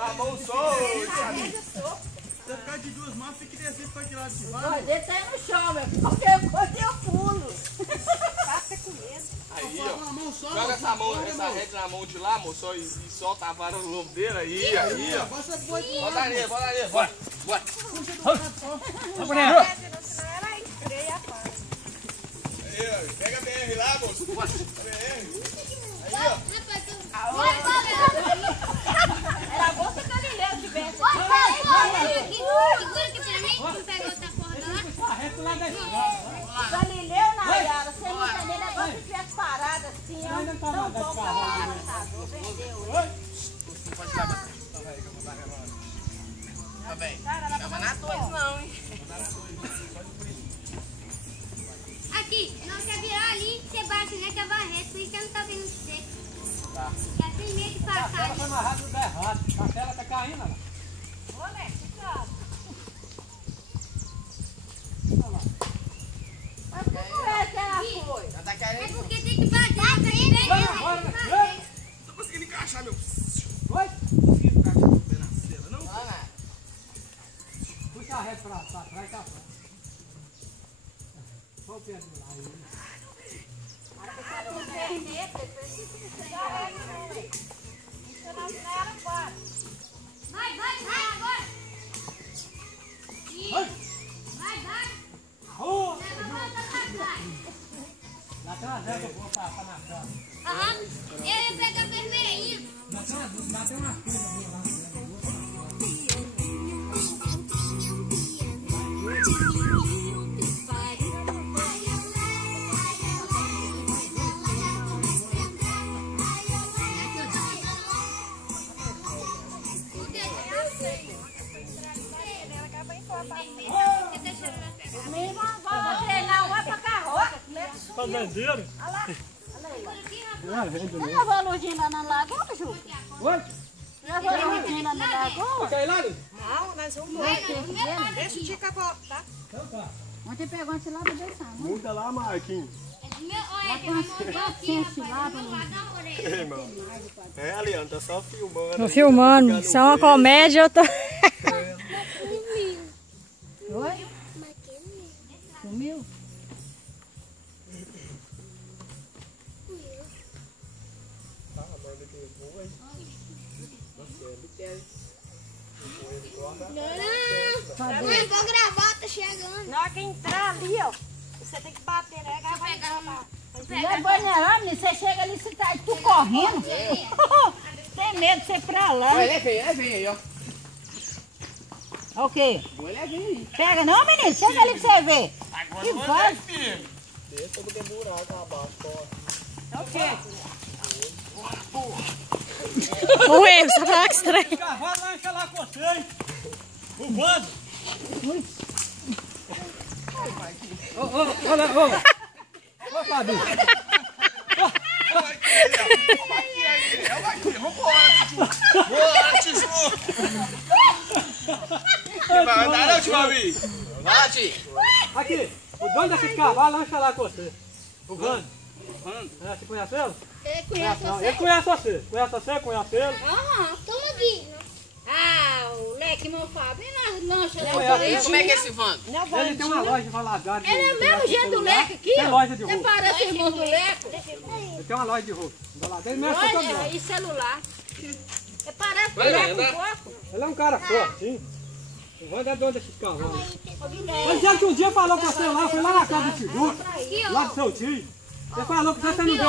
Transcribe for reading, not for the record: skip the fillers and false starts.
A mão só, Se eu ficar de duas mãos, fica que descer para aquele lado de baixo. Deita aí no chão, meu. Qualquer coisa eu pulo. Passa com medo. aí, ó. Joga essa rede na mão de lá, moço, e solta a vara no lombo dele, aí, ó. Bota ali, bora. Aí, ó, pega a BR lá, moço. BR. Aí, ó. Era bom se o Galileu tivesse. Segura aqui pra mim, tu pega outra corda lá. Galileu, Nayara, você não entendeu, é bom se tivesse parado assim, ó. Não vou falar. Vendeu. Não pode levar. Tá bem. Chama na toa, não, hein? Aqui, não quer virar ali, você bate, né, que é barreto, por isso que não tá vendo você. Tá. É assim meio que passar. Foi amarrado no errado. A tela tá caindo, olha lá. Olha, cuidado. Mas como é que ela foi? Já tá É querendo? porque tem que bater, tem que bater. Tô conseguindo encaixar, meu. Oi? Consegui ficar com o pé na cela, não? Puxa a rede pra trás, tá fora. Só o pé do lado. Vai agora. Isso. Vai. Rua! Leva a volta pra trás. Lá tem uma régua boa pra na frente. Aham. Eu ia pegar vermelhinho. Lá tem uma fila boa lá. Vamos treinar uma pra carroça. Fazendeiro? Você levou a Lurdinha lá na lagoa, Ju? Oi? Levou a Lurdinha lá na lagoa? Quer ir lá, Lu? Não, nós vamos Deixa o Tica voltar. Então tá. Ontem pegou esse lá pra deixar, né? Muda lá, Marquinhos. Olha, tem uma mão aqui, rapaz. Ei, irmão. É, Aliana, tá só filmando. Tô filmando, isso é uma comédia, eu tô... Oi? Sumiu? Mãe, vou gravar, tá chegando. Na hora que entrar ali, ó, você tem que bater, né? Vai gravar. Não é banheirão, menino. Você chega ali, você tá tu correndo. Tem medo de você ir pra lá. Ele vem aí, ó. O quê? Ele vem aí. Pega não, menino. Chega ali pra você ver. Agora Que você vai? filho. Deixa eu botar buraco abaixo, ó. É o quê? Ué, você tá estranho. Cavalo lancha lá com você, hein? O bando. Olha, ô, Fábio. Bora, tio. Vai andar não, tio Babi? Vai, tio. Aqui, o dono desses cavalos lancha lá com você. O Vando. Você conhece ele? Ele conhece Não, você? ele conhece você. Conhece você, conhece ele. Aham, toma aqui. Ah, o Leque Mofábio, ele lancha lá. Conhece Como é que é esse Vando? ele tem uma loja de Valadares. Ele é o mesmo jeito do Leque aqui, Tem ó. loja de Você roupa. parece o irmão do Leco. Ele tem uma loja de roupa. Valadares. Ele mexe com todo mundo. Olha, e celular. Você parece o Vai, Leco vai, um pouco. Ele é um cara forte, sim. O Vando é dono desses cavalos. Ele já que um dia falou com você lá, foi lá na casa do Tigu, Aqui, ó. lá do seu tio. Ele falou que você não deu.